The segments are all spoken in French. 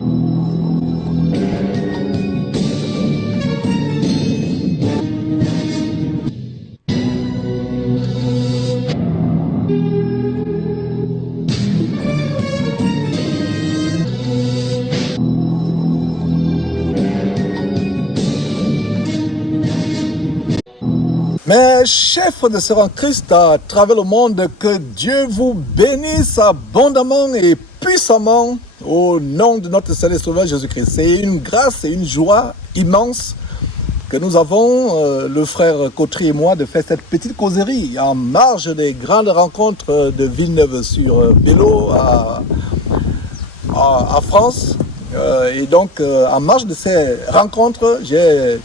Mes chers frères et sœurs en Christ à travers le monde, que Dieu vous bénisse abondamment et puissamment au nom de notre Seigneur et Sauveur Jésus-Christ. C'est une grâce et une joie immense que nous avons, le frère Cotry et moi, de faire cette petite causerie en marge des grandes rencontres de Villeneuve-sur-Bello à France. Et donc, en marge de ces rencontres, j'ai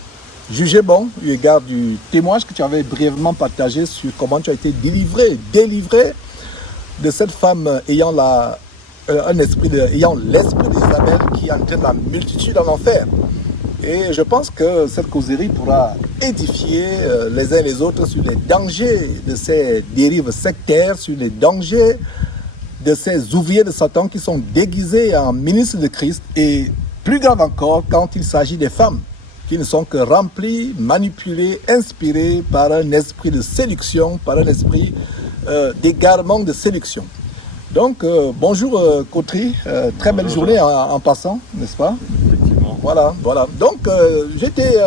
jugé bon, eu égard du témoignage que tu avais brièvement partagé sur comment tu as été délivré de cette femme ayant l'esprit d'Isabelle qui entraîne la multitude en enfer. Et je pense que cette causerie pourra édifier les uns les autres sur les dangers de ces dérives sectaires, sur les dangers de ces ouvriers de Satan qui sont déguisés en ministres de Christ, et plus grave encore quand il s'agit des femmes qui ne sont que remplies, manipulées, inspirées par un esprit de séduction, par un esprit d'égarement de séduction. Donc, bonjour Cotry, très belle journée en passant, n'est-ce pas? Effectivement. Voilà. Donc, j'étais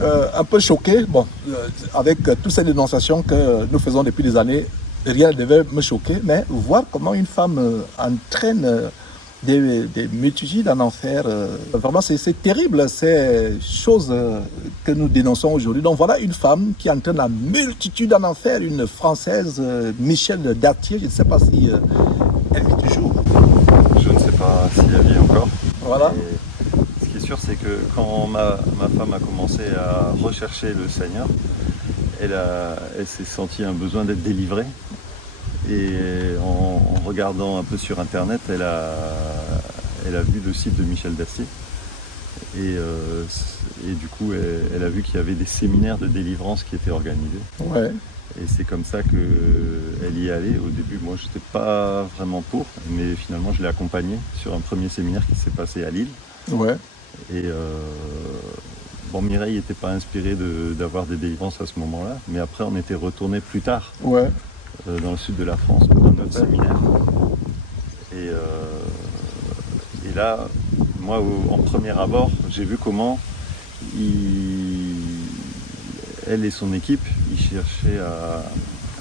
un peu choqué, avec toutes ces dénonciations que nous faisons depuis des années. Rien ne devait me choquer, mais voir comment une femme entraîne des multitudes en enfer, vraiment c'est terrible, ces choses que nous dénonçons aujourd'hui. Donc voilà une femme qui entraîne la multitude en enfer, une Française, Michel Dartier, je ne sais pas si elle vit toujours. Je ne sais pas si elle vit encore. Voilà. Et ce qui est sûr, c'est que quand ma femme a commencé à rechercher le Seigneur, elle s'est sentie un besoin d'être délivrée. Et en regardant un peu sur internet, elle a vu le site de Michel Dartier. Et du coup, elle a vu qu'il y avait des séminaires de délivrance qui étaient organisés. Ouais. Et c'est comme ça qu'elle y est allée. Au début, moi, je n'étais pas vraiment pour, mais finalement, je l'ai accompagnée sur un premier séminaire qui s'est passé à Lille. Ouais. Et Mireille n'était pas inspirée d'avoir des délivrances à ce moment-là, mais après, on était retourné plus tard. Ouais. Dans le sud de la France, dans notre séminaire. Et là, moi, en premier abord, j'ai vu comment elle et son équipe, ils cherchaient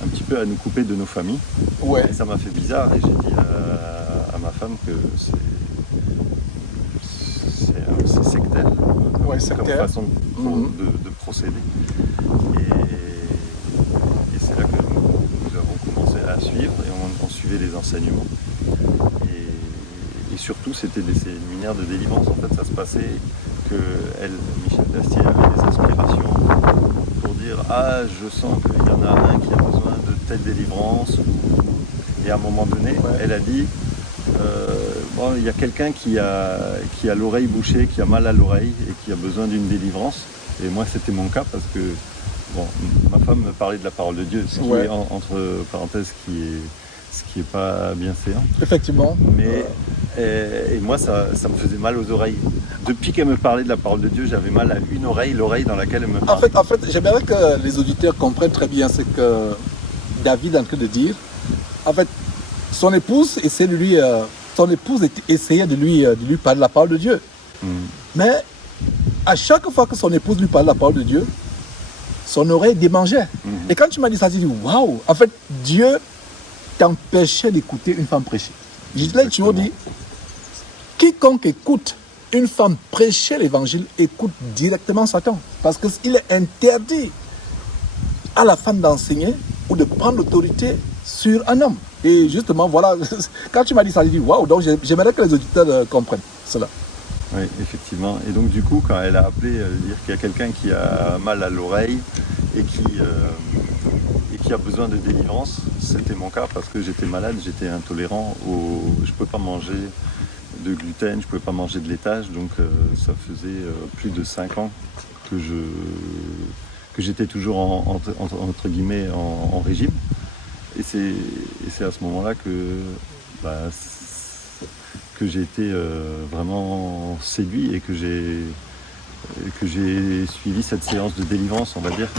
un petit peu à nous couper de nos familles. Ouais. Et ça m'a fait bizarre, et j'ai dit à ma femme que c'est sectaire, Ouais, comme façon de procéder. Et c'est là que nous avons commencé à suivre, et on suivait les enseignements. Et surtout, c'était des séminaires de délivrance. En fait, ça se passait que Michel Dartier, avait des aspirations pour dire « Ah, je sens qu'il y en a un qui a besoin de telle délivrance. » Et à un moment donné, elle a dit il y a quelqu'un qui a l'oreille bouchée, qui a mal à l'oreille et qui a besoin d'une délivrance. Et moi, c'était mon cas parce que ma femme me parlait de la parole de Dieu, ce qui est, entre parenthèses, ce qui est pas bien séant. Effectivement. Mais et moi, ça me faisait mal aux oreilles. Depuis qu'elle me parlait de la parole de Dieu, j'avais mal à une oreille, l'oreille dans laquelle elle me parlait. En fait, j'aimerais que les auditeurs comprennent très bien ce que David est en train de dire. En fait, son épouse essayait de lui parler de la parole de Dieu. Mais à chaque fois que son épouse lui parlait de la parole de Dieu, son oreille démangeait. Et quand tu m'as dit ça, tu dis waouh, en fait, Dieu t'empêchait d'écouter une femme prêcher. Je te l'ai toujours dit, quiconque écoute une femme prêcher l'évangile écoute directement Satan. Parce qu'il est interdit à la femme d'enseigner ou de prendre l'autorité sur un homme. Et justement, voilà, quand tu m'as dit ça, j'ai dit waouh, donc j'aimerais que les auditeurs comprennent cela. Oui, effectivement. Et donc du coup, quand elle a appelé dire qu'il y a quelqu'un qui a mal à l'oreille et qui a besoin de délivrance, c'était mon cas parce que j'étais malade, j'étais intolérant, je ne pouvais pas manger de gluten, je ne pouvais pas manger de laitage, donc ça faisait plus de 5 ans que j'étais toujours entre guillemets en régime. Et c'est à ce moment-là que que j'ai été vraiment séduit et que j'ai suivi cette séance de délivrance, on va dire.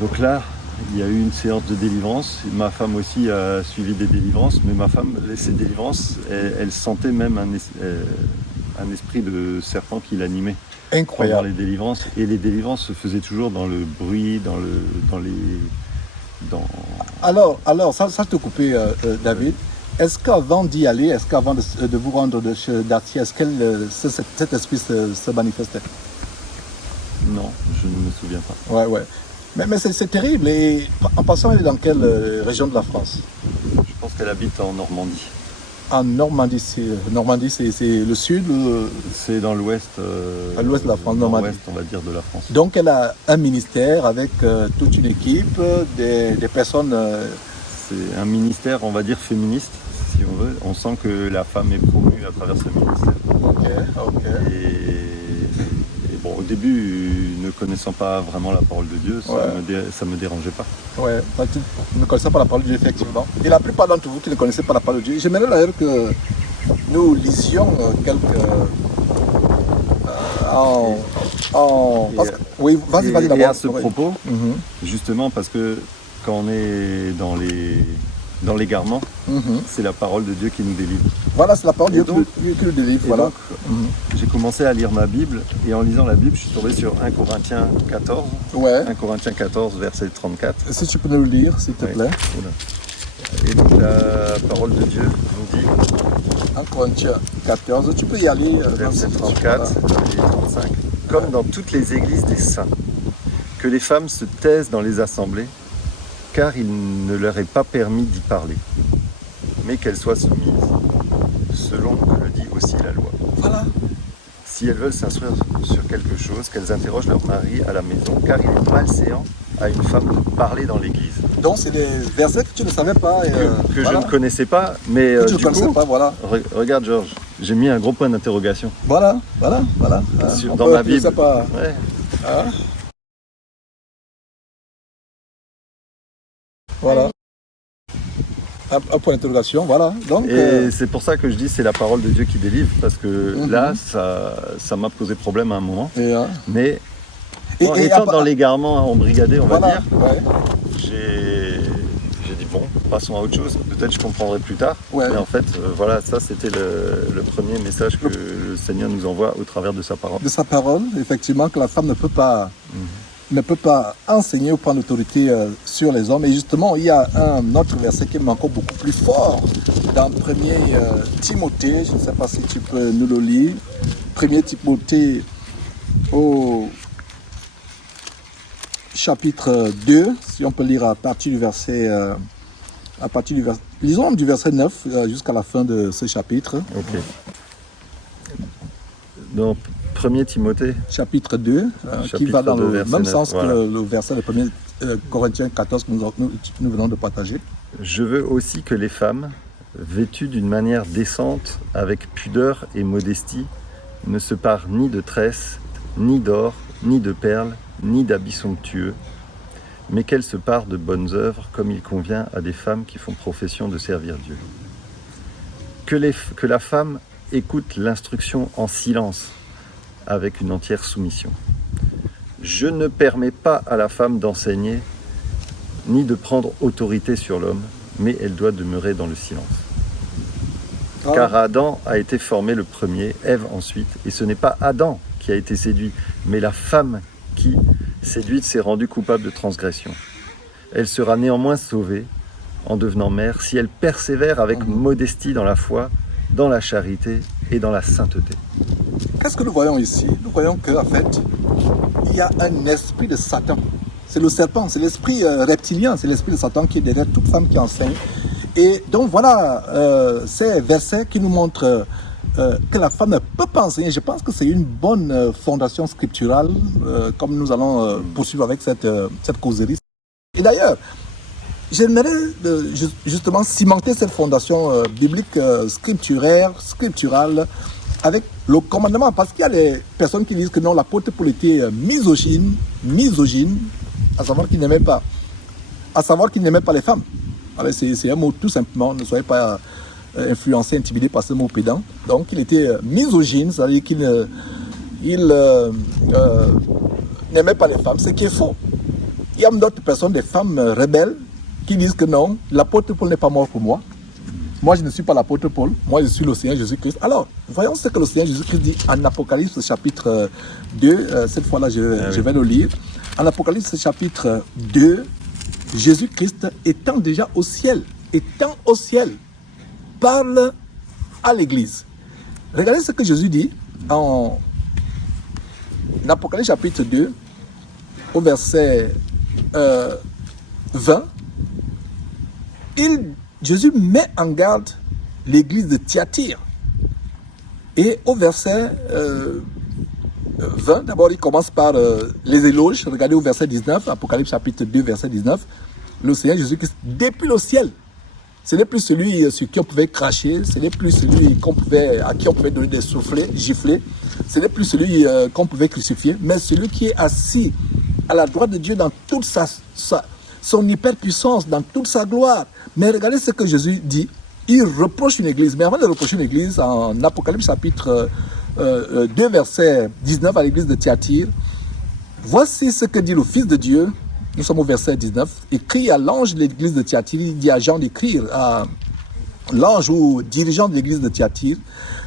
Donc là, il y a eu une séance de délivrance. Ma femme aussi a suivi des délivrances, mais ma femme, ces délivrances, elle sentait même un esprit de serpent qui l'animait. Incroyable. Pendant les délivrances. Et les délivrances se faisaient toujours dans le bruit, Alors, ça je te coupais, David. Est-ce qu'avant d'y aller, est-ce qu'avant de vous rendre de chez Darty, est-ce que cet esprit se manifestait? Non, je ne me souviens pas. Ouais. Mais c'est terrible. Et en passant, elle est dans quelle région de la France? Je pense qu'elle habite en Normandie. En Normandie, c'est le sud. C'est dans l'ouest. À l'ouest de la France, Normandie. L'ouest, on va dire, de la France. Donc elle a un ministère avec toute une équipe, des personnes. C'est un ministère, on va dire, féministe, si on veut. On sent que la femme est promue à travers ce ministère. Ok. Et bon, au début, ne connaissant pas vraiment la parole de Dieu, ça me dérangeait pas. Ouais, tu ne connaissais pas la parole de Dieu, effectivement. Et la plupart d'entre vous qui ne connaissez pas la parole de Dieu, j'aimerais d'ailleurs que nous lisions quelques. Oui, vas-y d'abord. Et à ce propos, justement, parce que quand on est dans l'égarement, c'est la parole de Dieu qui nous délivre. Voilà, c'est la parole de Dieu qui nous délivre. Voilà. Donc, j'ai commencé à lire ma Bible, et en lisant la Bible, je suis tombé sur 1 Corinthiens 14. Ouais. 1 Corinthiens 14, verset 34. Si tu peux nous le lire, s'il te plaît. Et donc la parole de Dieu nous dit, 1 Corinthiens 14, tu peux y aller. verset 34 et 35, comme dans toutes les églises des saints, que les femmes se taisent dans les assemblées, car il ne leur est pas permis d'y parler, mais qu'elles soient soumises, selon que le dit aussi la loi. Voilà. Si elles veulent s'instruire sur quelque chose, qu'elles interrogent leur mari à la maison, car il est malséant à une femme de parler dans l'église. Donc c'est des versets que tu ne savais pas. Que voilà. je ne connaissais pas, mais Que tu ne du connaissais coup, pas, voilà. Regarde Georges, j'ai mis un gros point d'interrogation. Voilà. Dans ma Bible. Pas. Ouais. Hein? Voilà. Un point d'interrogation, voilà. Donc, Et c'est pour ça que je dis c'est la parole de Dieu qui délivre, parce que là, ça m'a posé problème à un moment. Mais étant dans l'égarement embrigadé, on va dire, j'ai dit bon, passons à autre chose. Peut-être je comprendrai plus tard. Ouais. Mais en fait, voilà, ça c'était le premier message que le Seigneur nous envoie au travers de sa parole. De sa parole, effectivement, que la femme ne peut pas enseigner ou prendre l'autorité sur les hommes. Et justement, il y a un autre verset qui est encore beaucoup plus fort dans 1 Timothée. Je ne sais pas si tu peux nous le lire. 1 Timothée au chapitre 2, si on peut lire à partir du verset... lisons du verset 9 jusqu'à la fin de ce chapitre. Ok. Donc, 1 Timothée. Chapitre 2, qui va dans le même 9, sens voilà. que le verset de 1 Corinthiens 14 que nous venons de partager. Je veux aussi que les femmes, vêtues d'une manière décente, avec pudeur et modestie, ne se parent ni de tresses, ni d'or, ni de perles, ni d'habits somptueux, mais qu'elles se parent de bonnes œuvres comme il convient à des femmes qui font profession de servir Dieu. Que la femme écoute l'instruction en silence, avec une entière soumission. Je ne permets pas à la femme d'enseigner, ni de prendre autorité sur l'homme, mais elle doit demeurer dans le silence. Car Adam a été formé le premier, Ève ensuite, et ce n'est pas Adam qui a été séduit, mais la femme qui, séduite, s'est rendue coupable de transgression. Elle sera néanmoins sauvée en devenant mère si elle persévère avec modestie dans la foi, dans la charité et dans la sainteté. Qu'est-ce que nous voyons ici? Nous voyons qu'en fait, il y a un esprit de Satan. C'est le serpent, c'est l'esprit reptilien, c'est l'esprit de Satan qui est derrière toute femme qui enseigne. Et donc voilà, ces versets qui nous montrent que la femme ne peut pas enseigner. Je pense que c'est une bonne fondation scripturale, comme nous allons poursuivre avec cette causerie. Et d'ailleurs, j'aimerais justement cimenter cette fondation biblique, scripturale, avec le commandement, parce qu'il y a des personnes qui disent que non, l'apôtre Paul était misogyne, à savoir qu'il n'aimait pas les femmes. Alors, c'est un mot tout simplement, ne soyez pas influencé, intimidé par ce mot pédant. Donc il était misogyne, c'est-à-dire qu'il n'aimait pas les femmes, ce qui est faux. Il y a d'autres personnes, des femmes rebelles, qui disent que non, l'apôtre Paul n'est pas mort pour moi. Moi, je ne suis pas l'apôtre Paul, moi, je suis le Seigneur Jésus-Christ. Alors, voyons ce que le Seigneur Jésus-Christ dit en Apocalypse chapitre 2. Cette fois-là, je vais le lire. En Apocalypse chapitre 2, Jésus-Christ étant déjà au ciel, parle à l'Église. Regardez ce que Jésus dit en Apocalypse chapitre 2, au verset 20. Jésus met en garde l'église de Thyatire. Et au verset 20, d'abord il commence par les éloges. Regardez au verset 19, Apocalypse chapitre 2, verset 19. Le Seigneur Jésus-Christ, depuis le ciel, ce n'est plus celui sur qui on pouvait cracher, ce n'est plus celui à qui on pouvait donner des soufflets, gifler, ce n'est plus celui qu'on pouvait crucifier, mais celui qui est assis à la droite de Dieu dans toute son hyperpuissance, dans toute sa gloire. Mais regardez ce que Jésus dit. Il reproche une église. Mais avant de reprocher une église, en Apocalypse chapitre 2, verset 19 à l'église de Thyatire, voici ce que dit le Fils de Dieu. Nous sommes au verset 19. Il crie à l'ange de l'église de Thyatire. Il dit à Jean d'écrire à l'ange ou dirigeant de l'église de Thyatire.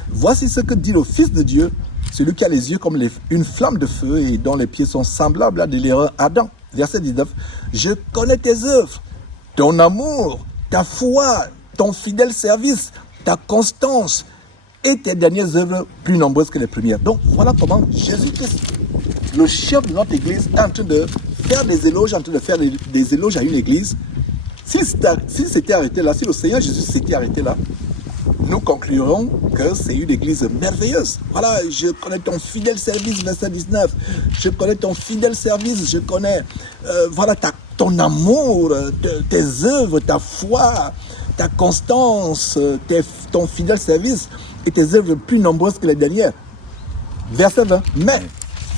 Voici ce que dit le Fils de Dieu, celui qui a les yeux comme une flamme de feu et dont les pieds sont semblables à de l'erreur Adam. Verset 19. Je connais tes œuvres, ton amour, ta foi, ton fidèle service, ta constance et tes dernières œuvres plus nombreuses que les premières. Donc voilà comment Jésus-Christ, le chef de notre église, est en train de faire des éloges, des éloges à une église. S'il s'était arrêté là, si le Seigneur Jésus s'était arrêté là, nous conclurons que c'est une église merveilleuse. Voilà, je connais ton fidèle service, verset 19. Je connais ton fidèle service, je connais ton amour, tes œuvres, ta foi, ta constance, ton fidèle service et tes œuvres plus nombreuses que les dernières. Verset 20. Mais,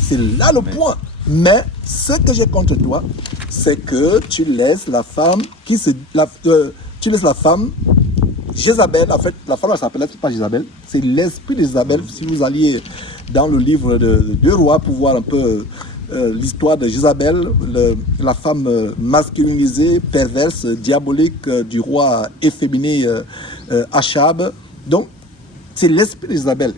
c'est là le point. Mais, ce que j'ai contre toi, c'est que tu laisses la femme Jézabel, en fait, la femme elle s'appelle pas Jézabel, c'est l'esprit de Jézabel. Si vous alliez dans le livre de 2 Rois pour voir un peu l'histoire de Jézabel, la femme masculinisée, perverse, diabolique du roi efféminé Achab. Donc, c'est l'esprit de Jézabel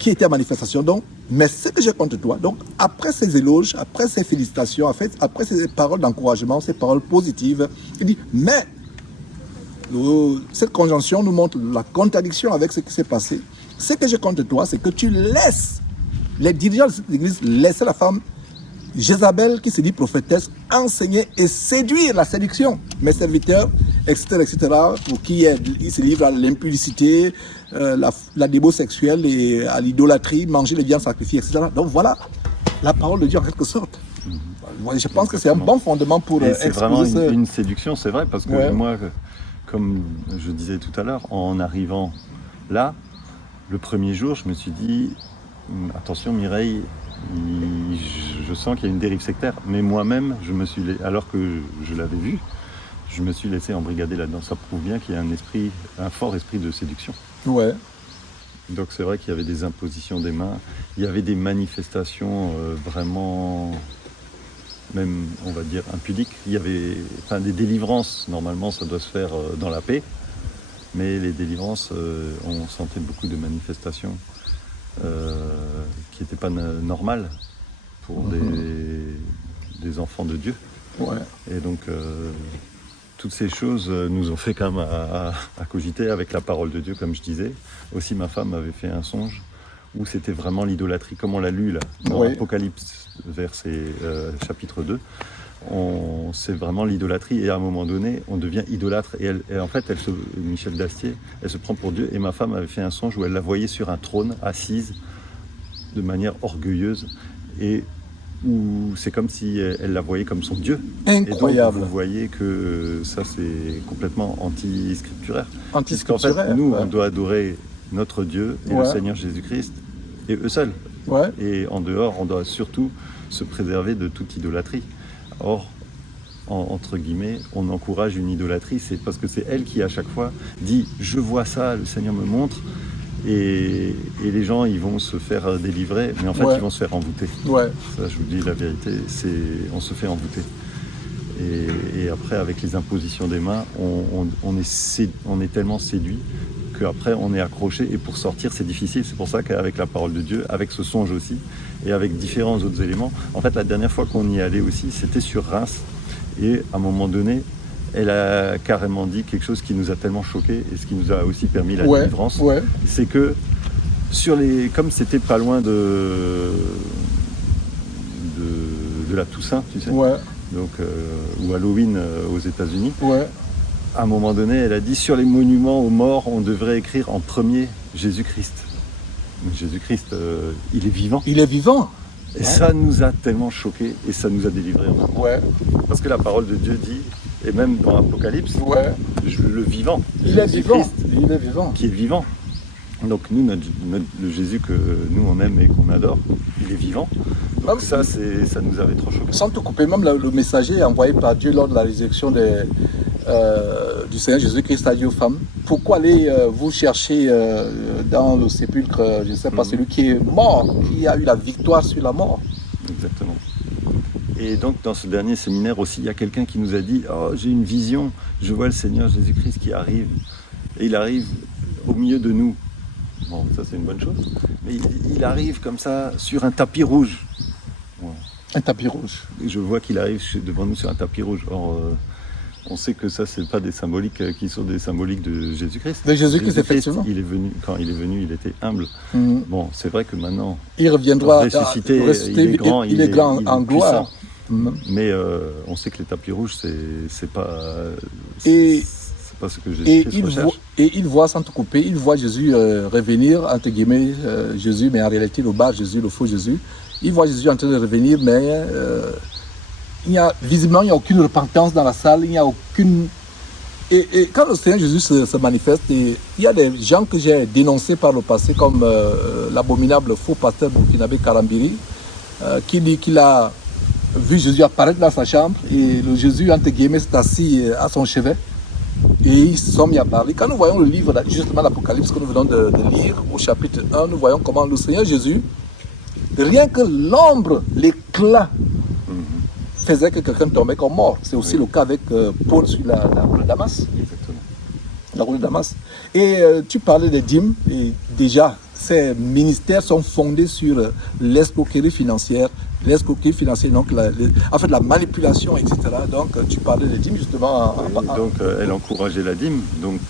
qui était en manifestation. Donc, mais ce que j'ai contre toi, donc après ces éloges, après ces félicitations, en fait, après ces paroles d'encouragement, ces paroles positives, il dit, mais cette conjonction nous montre la contradiction avec ce qui s'est passé. Ce que j'ai contre toi, c'est que tu laisses les dirigeants de cette église laisser la femme Jézabel, qui se dit prophétesse, enseigner et séduire la séduction. Mes serviteurs, etc., pour qui ils se livrent à l'impudicité, la débo sexuelle et à l'idolâtrie, manger les viandes sacrifiées, etc. Donc voilà la parole de Dieu en quelque sorte. Je pense que c'est un bon fondement pour c'est vraiment une séduction, c'est vrai, parce que moi, comme je disais tout à l'heure, en arrivant là, le premier jour, je me suis dit, attention Mireille, je sens qu'il y a une dérive sectaire. Mais moi-même, alors que je l'avais vu, je me suis laissé embrigader là-dedans. Ça prouve bien qu'il y a un fort esprit de séduction. Ouais. Donc c'est vrai qu'il y avait des impositions des mains, il y avait des manifestations vraiment... même, on va dire, impudique. Il y avait des délivrances, normalement ça doit se faire dans la paix, mais les délivrances, on sentait beaucoup de manifestations qui n'étaient pas normales pour des enfants de Dieu. Ouais. Et donc, toutes ces choses nous ont fait quand même à cogiter avec la parole de Dieu, comme je disais. Aussi, ma femme avait fait un songe où c'était vraiment l'idolâtrie, comme on l'a lu là, dans Apocalypse, chapitre 2. C'est vraiment l'idolâtrie, et à un moment donné, on devient idolâtre. Et en fait, Michel Dastier, elle se prend pour Dieu, et ma femme avait fait un songe où elle la voyait sur un trône, assise, de manière orgueilleuse, et où c'est comme si elle la voyait comme son Dieu. Incroyable. Et donc, vous voyez que ça, c'est complètement anti-scripturaire. Anti-scripturaire. Puisqu'en fait, nous, on doit adorer notre Dieu et le Seigneur Jésus-Christ, et eux seuls. Et en dehors, on doit surtout se préserver de toute idolâtrie. Or, entre guillemets, on encourage une idolâtrie, c'est parce que c'est elle qui à chaque fois dit « je vois ça, le Seigneur me montre ». Et les gens, ils vont se faire délivrer, mais en fait, ils vont se faire envoûter. Ouais. Ça, je vous dis la vérité, on se fait envoûter. Et après, avec les impositions des mains, on est tellement séduit qu'après, on est accroché. Et pour sortir, c'est difficile. C'est pour ça qu'avec la parole de Dieu, avec ce songe aussi, et avec différents autres éléments, en fait, la dernière fois qu'on y allait aussi, c'était sur Reims. Et à un moment donné, elle a carrément dit quelque chose qui nous a tellement choqués et ce qui nous a aussi permis la délivrance. C'est que comme c'était pas loin de la Toussaint, tu sais, donc, ou Halloween aux États-Unis, à un moment donné, elle a dit sur les monuments aux morts, on devrait écrire en premier Jésus-Christ. Jésus-Christ, il est vivant. Il est vivant. Et ça nous a tellement choqués et ça nous a délivrés. Parce que la parole de Dieu dit, et même dans l'Apocalypse, le vivant. Il est vivant. Il est vivant. Qui est vivant. Donc nous, le Jésus que nous on aime et qu'on adore, il est vivant. Donc ça nous avait trop choqués. Sans te couper, même le messager envoyé par Dieu lors de la résurrection du Seigneur Jésus-Christ a dit aux femmes, pourquoi allez vous chercher dans le sépulcre, je ne sais pas, celui qui est mort, qui a eu la victoire sur la mort. Exactement. Et donc dans ce dernier séminaire aussi, il y a quelqu'un qui nous a dit, oh, j'ai une vision, je vois le Seigneur Jésus-Christ qui arrive, et il arrive au milieu de nous. Bon, ça c'est une bonne chose, mais il arrive comme ça sur un tapis rouge. Un tapis rouge. Et je vois qu'il arrive devant nous sur un tapis rouge. Or, on sait que ça, c'est pas des symboliques qui sont des symboliques de Jésus-Christ. De Jésus-Christ, effectivement. Quand il est venu, il était humble. Bon, c'est vrai que maintenant, il reviendra ressuscité, il est grand, il est grand en gloire. Mais on sait que les tapis rouges, c'est pas ce que Jésus-Christ recherche. Et il voit, sans te couper, il voit Jésus revenir, entre guillemets, Jésus, mais en réalité, le bas Jésus, le faux Jésus. Il voit Jésus en train de revenir, mais visiblement, il n'y a aucune repentance dans la salle, il n'y a aucune... Et quand le Seigneur Jésus se manifeste, il y a des gens que j'ai dénoncés par le passé, comme l'abominable faux pasteur burkinabé Karambiri, qui dit qu'il a vu Jésus apparaître dans sa chambre, et le Jésus, entre guillemets, s'est assis à son chevet, et ils se sont mis à parler. Quand nous voyons le livre, justement l'Apocalypse que nous venons de lire, au chapitre 1, nous voyons comment le Seigneur Jésus, rien que l'ombre, l'éclat, faisait que quelqu'un tombait comme mort. C'est aussi le cas avec Paul sur la route de Damas. Exactement. La route de Damas. Et tu parlais des dîmes, et déjà, ces ministères sont fondés sur l'escroquerie financière, donc en fait la manipulation, etc. Donc tu parlais des dîmes justement. Donc elle encourageait la dîme, donc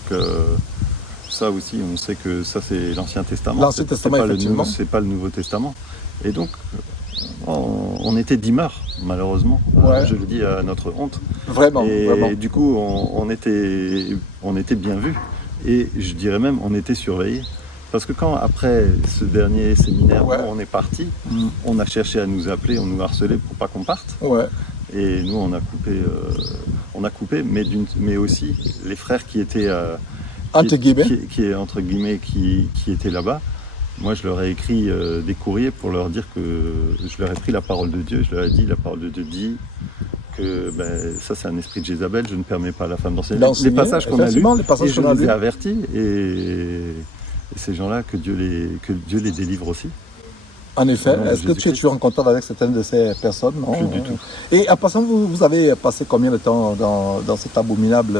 ça aussi on sait que ça c'est l'Ancien Testament. L'Ancien Testament, effectivement. C'est pas le Nouveau Testament. Et donc on était dîmeurs, malheureusement. Je le dis à notre honte. Vraiment. Et du coup on était bien vus. Et je dirais même on était surveillés. Parce que quand, après ce dernier séminaire, on est parti, on a cherché à nous appeler, on nous harcelait pour pas qu'on parte. Et nous, on a coupé, mais aussi les frères qui étaient entre guillemets, qui étaient là-bas. Moi, je leur ai écrit des courriers pour leur dire que je leur ai pris la parole de Dieu. Je leur ai dit, la parole de Dieu dit que ça, c'est un esprit de Jézabel. Je ne permets pas à la femme d'enseigner. Les passages qu'on a lus, et je les ai avertis. Et ces gens-là, que Dieu les délivre aussi. En effet, est-ce que tu es toujours en contact avec certaines de ces personnes? Non, plus du tout. Et en passant, vous avez passé combien de temps dans cet abominable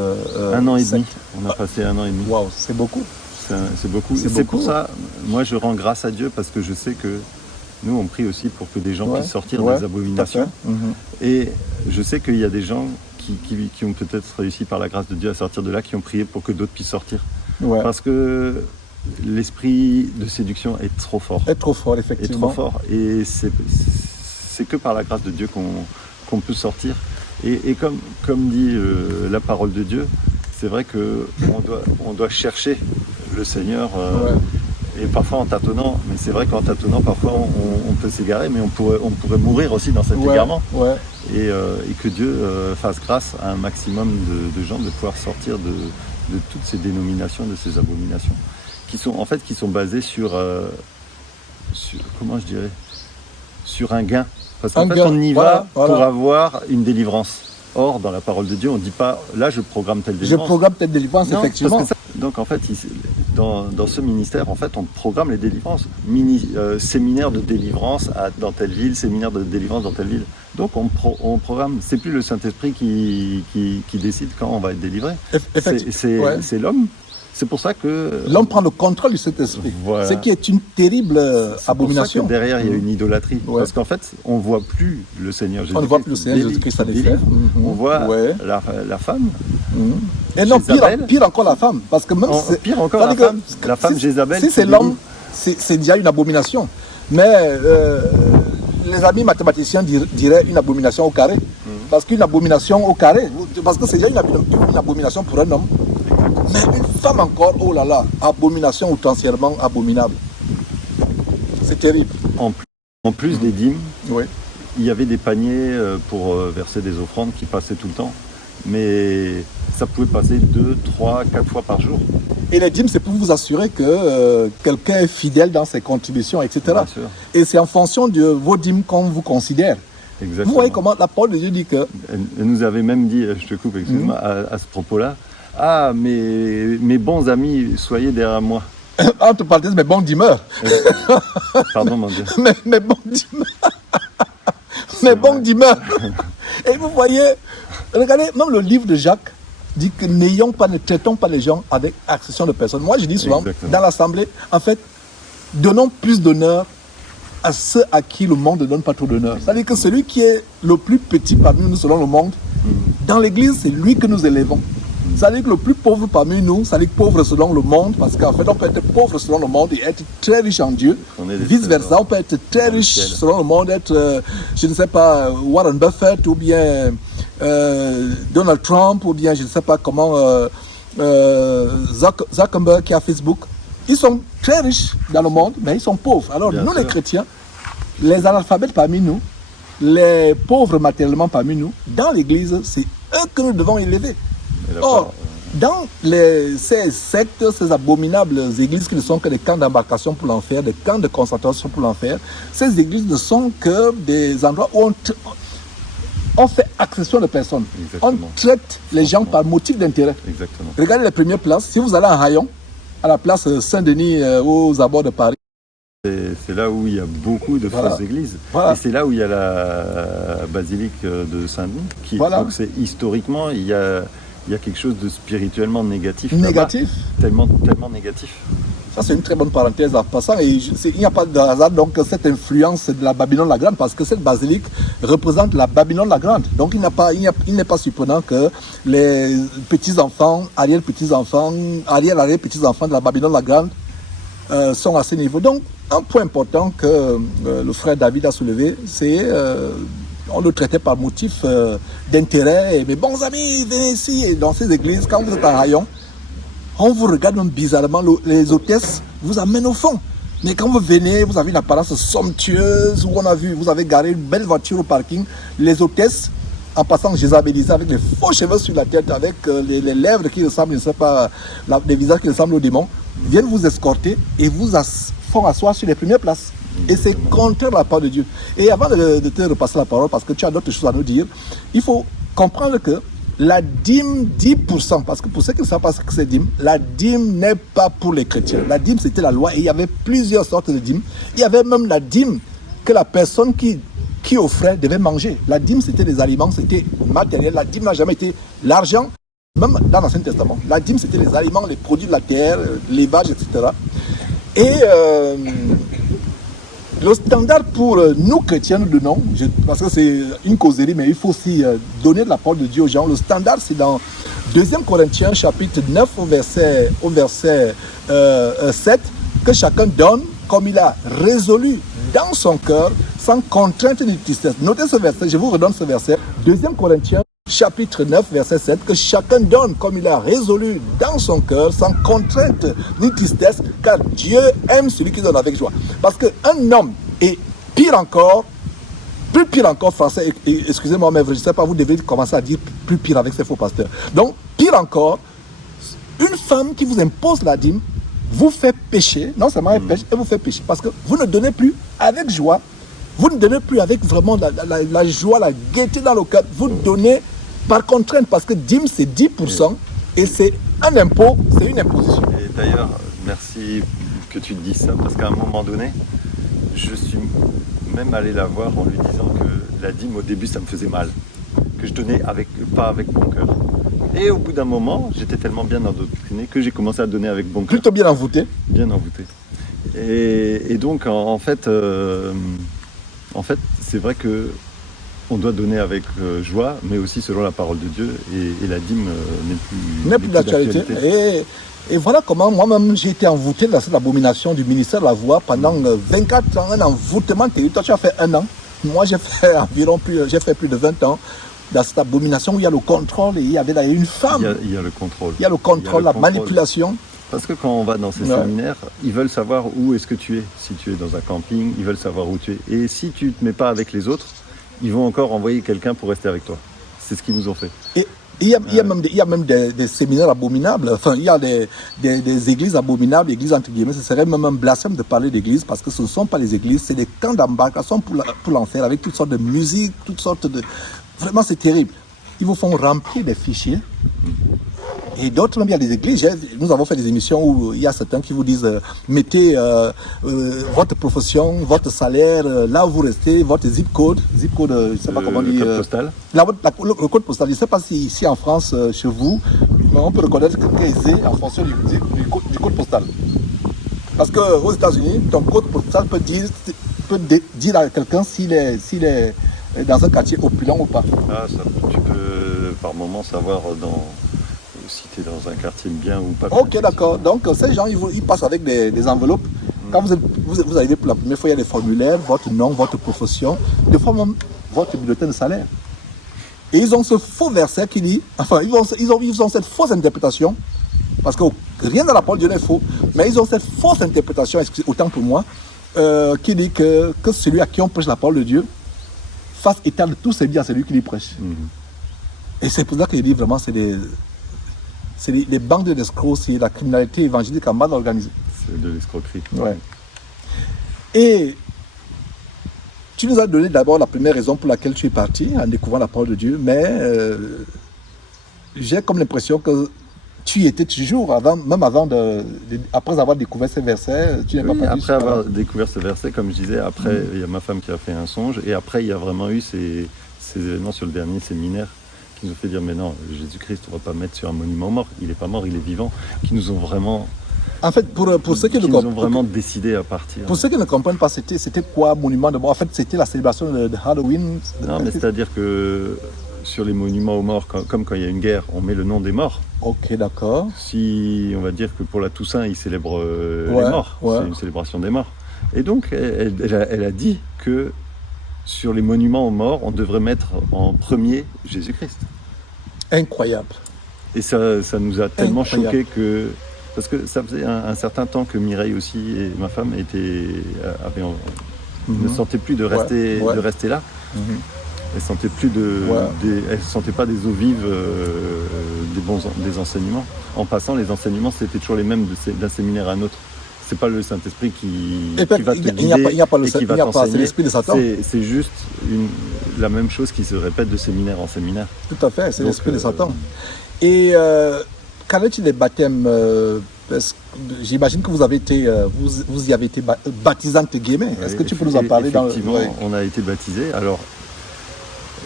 1 an et demi. On a passé 1 an et demi. Waouh, c'est beaucoup. C'est beaucoup. C'est pour ça, moi je rends grâce à Dieu parce que je sais que nous on prie aussi pour que des gens puissent sortir des abominations. Et je sais qu'il y a des gens qui ont peut-être réussi par la grâce de Dieu à sortir de là, qui ont prié pour que d'autres puissent sortir. Parce que l'esprit de séduction est trop fort. Est trop fort, effectivement. Est trop fort. Et c'est que par la grâce de Dieu qu'on peut sortir. Et comme dit la parole de Dieu, c'est vrai qu'on doit chercher le Seigneur, et parfois en tâtonnant. Mais c'est vrai qu'en tâtonnant, parfois on peut s'égarer, mais on pourrait mourir aussi dans cet égarement. Et que Dieu fasse grâce à un maximum de gens de pouvoir sortir de toutes ces dénominations, de ces abominations. Qui sont basés sur comment je dirais, sur un gain. Parce qu'en fait, on y va pour avoir une délivrance. Or, dans la parole de Dieu, on ne dit pas, là, je programme telle Je délivrance. programme telle délivrance, Non, effectivement. parce que donc, en fait, dans ce ministère, en fait, on programme les délivrances. Séminaire de délivrance dans telle ville, séminaire de délivrance dans telle ville. Donc, on programme. C'est plus le Saint-Esprit qui décide quand on va être délivré. Ouais. C'est l'homme. C'est pour ça que L'homme prend le contrôle du Saint-Esprit. Voilà. Ce qui est une terrible abomination. Pour ça que derrière, il y a une idolâtrie. Ouais. Parce qu'en fait, on ne voit plus le Seigneur Jésus-Christ. On ne voit plus le Seigneur Jésus-Christ à l'effet. On voit Ouais. la femme. Et non, Jézabel. pire encore la femme. Parce que même Pire encore c'est-à-dire la femme si- Jézabel. Si c'est l'homme, c'est déjà une abomination. Mais les amis mathématiciens diraient une abomination au carré. Parce qu'une abomination au carré, parce que c'est déjà une abomination pour un homme. Mais une femme encore, oh là là, abomination potentiellement abominable. C'est terrible. En plus des dîmes, Oui. il y avait des paniers pour verser des offrandes qui passaient tout le temps. Mais ça pouvait passer 2, 3, 4 fois par jour. Et les dîmes, c'est pour vous assurer que quelqu'un est fidèle dans ses contributions, etc. Bien sûr. Et c'est en fonction de vos dîmes qu'on vous considère. Exactement. Vous voyez comment la parole de Dieu dit que Elle nous avait même dit, je te coupe, excuse-moi, à ce propos-là, ah, mes bons amis, soyez derrière moi. entre parenthèses, mes bons dîmeurs. Pardon, mon Dieu. mes bons dîmeurs. Mes bons dîmeurs. Et vous voyez, regardez, même le livre de Jacques dit que ne traitons pas les gens avec accession de personnes. Moi, je dis souvent, Exactement. dans l'Assemblée, en fait, donnons plus d'honneur à ceux à qui le monde ne donne pas trop d'honneur. C'est-à-dire que celui qui est le plus petit parmi nous selon le monde, dans l'Église, c'est lui que nous élevons. C'est-à-dire que le plus pauvre parmi nous, c'est-à-dire pauvre selon le monde, parce qu'en fait, on peut être pauvre selon le monde et être très riche en Dieu. On est des Vice-versa, trésors on peut être très dans le riche ciel. selon le monde, être, je ne sais pas, Warren Buffett ou bien Donald Trump ou bien je ne sais pas comment, Zuckerberg qui a Facebook. Ils sont très riches dans le monde, mais ils sont pauvres. Alors Bien nous, sûr. les chrétiens, les analphabètes parmi nous, les pauvres matériellement parmi nous, dans l'Église, c'est eux que nous devons élever. Et la Or, dans ces sectes, ces abominables églises qui ne sont que des camps d'embarcation pour l'enfer, des camps de concentration pour l'enfer, ces églises ne sont que des endroits où on fait accession de personnes. Exactement. On traite les gens par motif d'intérêt. Exactement. Regardez les premières places. Si vous allez à Hayon, à la place Saint-Denis, aux abords de Paris, C'est là où il y a beaucoup de Voilà. fausses églises. Voilà. Et c'est là où il y a la basilique de Saint-Denis. Voilà. Donc c'est historiquement, il y a quelque chose de spirituellement négatif. négatif. Là-bas. Tellement négatif. Ça, c'est une très bonne parenthèse en passant. Et il n'y a pas de hasard donc cette influence de la Babylone la Grande, parce que cette basilique représente la Babylone la Grande. Donc il n'est pas surprenant que les petits-enfants, arrière-petits-enfants de la Babylone la Grande sont à ce niveau. Donc, un point important que le frère David a soulevé, c'est on le traitait par motif d'intérêt. Et mes bons amis, venez ici. Et dans ces églises, quand vous êtes en rayon, on vous regarde même bizarrement, les hôtesses vous amènent au fond. Mais quand vous venez, vous avez une apparence somptueuse, où vous avez garé une belle voiture au parking. Les hôtesses, en passant jézabélisées avec les faux cheveux sur la tête, avec les lèvres qui ressemblent, je ne sais pas, les visages qui ressemblent aux démons, viennent vous escorter et vous font asseoir sur les premières places. Et c'est contraire à la parole de Dieu. Et avant de te repasser la parole, parce que tu as d'autres choses à nous dire, il faut comprendre que la dîme 10%, parce que pour ceux qui ne savent pas ce que c'est dîme, la dîme n'est pas pour les chrétiens. La dîme, c'était la loi et il y avait plusieurs sortes de dîmes. Il y avait même la dîme que la personne qui offrait devait manger. La dîme, c'était des aliments, c'était matériel. La dîme n'a jamais été l'argent, même dans l'Ancien Testament. La dîme, c'était les aliments, les produits de la terre, l'élevage, etc. Et le standard pour nous chrétiens, nous donnons, parce que c'est une causerie, mais il faut aussi donner de la parole de Dieu aux gens. Le standard, c'est dans 2 Corinthiens, chapitre 9, au verset 7, que chacun donne comme il a résolu dans son cœur, sans contrainte ni tristesse. Notez ce verset, je vous redonne ce verset. 2 Corinthiens, chapitre 9, verset 7, que chacun donne comme il a résolu dans son cœur, sans contrainte ni tristesse, car Dieu aime celui qui donne avec joie. Parce qu'un homme, et pire encore, plus pire encore, français, excusez-moi, mais je ne sais pas, vous devez commencer à dire plus pire avec ces faux pasteurs. Donc, pire encore, une femme qui vous impose la dîme, vous fait pécher, non seulement elle pêche, elle vous fait pécher, parce que vous ne donnez plus avec joie, vous ne donnez plus avec vraiment la joie, la gaieté dans le cœur, vous donnez par contrainte, parce que dîme, c'est 10%, et c'est un impôt, c'est une imposition. Et d'ailleurs, merci que tu te dises ça, parce qu'à un moment donné, je suis même allé la voir en lui disant que la dîme, au début, ça me faisait mal. Que je donnais pas avec bon cœur. Et au bout d'un moment, j'étais tellement bien endoctriné que j'ai commencé à donner avec bon cœur. Plutôt bien envoûté. Bien envoûté. Et donc, en fait, c'est vrai que on doit donner avec joie, mais aussi selon la parole de Dieu. Et la dîme n'est plus d'actualité. Et voilà comment moi-même j'ai été envoûté dans cette abomination du ministère de la Voix pendant 24 ans, un envoûtement terrible. Toi, tu as fait 1 an. Moi, j'ai fait plus de 20 ans dans cette abomination où il y a le contrôle et il y avait d'ailleurs une femme. Il y a le contrôle. Il y a le contrôle, la manipulation. Parce que quand on va dans ces séminaires, ils veulent savoir où est-ce que tu es. Si tu es dans un camping, ils veulent savoir où tu es. Et si tu ne te mets pas avec les autres, ils vont encore envoyer quelqu'un pour rester avec toi. C'est ce qu'ils nous ont fait. Et il y a même des séminaires abominables. Enfin, il y a des églises abominables, églises entre guillemets. Ce serait même un blasphème de parler d'église parce que ce ne sont pas les églises, c'est des camps d'embarcation pour l'enfer avec toutes sortes de musique, toutes sortes de... Vraiment, c'est terrible. Ils vous font remplir des fichiers. Et d'autres, même il y a des églises, nous avons fait des émissions où il y a certains qui vous disent mettez votre profession, votre salaire, là où vous restez, votre zip code, je ne sais pas comment dire. Le code postal. Le code postal, je ne sais pas si ici en France, chez vous, on peut reconnaître quelqu'un aisé en fonction du code postal. Parce qu'aux États-Unis, ton code postal peut dire à quelqu'un s'il est dans un quartier opulent ou pas. Ah, ça, tu peux par moment savoir si tu es dans un quartier bien ou pas. Ok, d'accord. Donc, ces gens, ils passent avec des enveloppes. Quand vous arrivez pour la première fois, il y a des formulaires, votre nom, votre profession, des fois même votre bulletin de salaire. Et ils ont ce faux verset qui dit, enfin, ils ont cette fausse interprétation, parce que rien dans la parole de Dieu n'est faux, mais ils ont cette fausse interprétation, autant pour moi, qui dit que celui à qui on prêche la parole de Dieu fasse état de tous ses biens à celui qui lui prêche. Et c'est pour ça que je dis vraiment, c'est des bandes d'escrocs, c'est la criminalité évangélique en mal organisée. C'est de l'escroquerie. Ouais. Et tu nous as donné d'abord la première raison pour laquelle tu es parti en découvrant la parole de Dieu, mais j'ai comme l'impression que tu y étais toujours, après avoir découvert ces versets, tu n'es pas parti. Après avoir découvert ce verset, comme je disais, après il y a ma femme qui a fait un songe, et après il y a vraiment eu ces événements sur le dernier séminaire qui nous ont fait dire mais non, Jésus-Christ, on ne va pas mettre sur un monument mort, il n'est pas mort, il est vivant, qui nous ont vraiment... En fait, pour ceux qui nous ont vraiment décidé à partir. Pour ceux qui ne comprennent pas, c'était quoi monument de mort? En fait, c'était la célébration de Halloween. Non, mais c'est-à-dire que sur les monuments aux morts, comme quand il y a une guerre, on met le nom des morts. Ok, d'accord. Si on va dire que pour la Toussaint, ils célèbrent les morts, c'est une célébration des morts. Et donc, elle a dit que sur les monuments aux morts, on devrait mettre en premier Jésus-Christ. Incroyable. Et ça nous a tellement choqués que... Parce que ça faisait un certain temps que Mireille aussi et ma femme ne sentaient plus de rester là. Elles sentaient plus elles sentaient pas des eaux vives des enseignements. En passant, les enseignements c'était toujours les mêmes d'un séminaire à un autre. C'est pas le Saint-Esprit qui va te guider il n'y a pas t'enseigner. l'esprit de Satan. C'est juste la même chose qui se répète de séminaire en séminaire. Tout à fait, c'est l'esprit de Satan. Et qu'en est-il des baptêmes j'imagine que vous y avez été baptisé entre guillemets. Est-ce que tu peux nous en parler? Effectivement, on a été baptisés. Alors,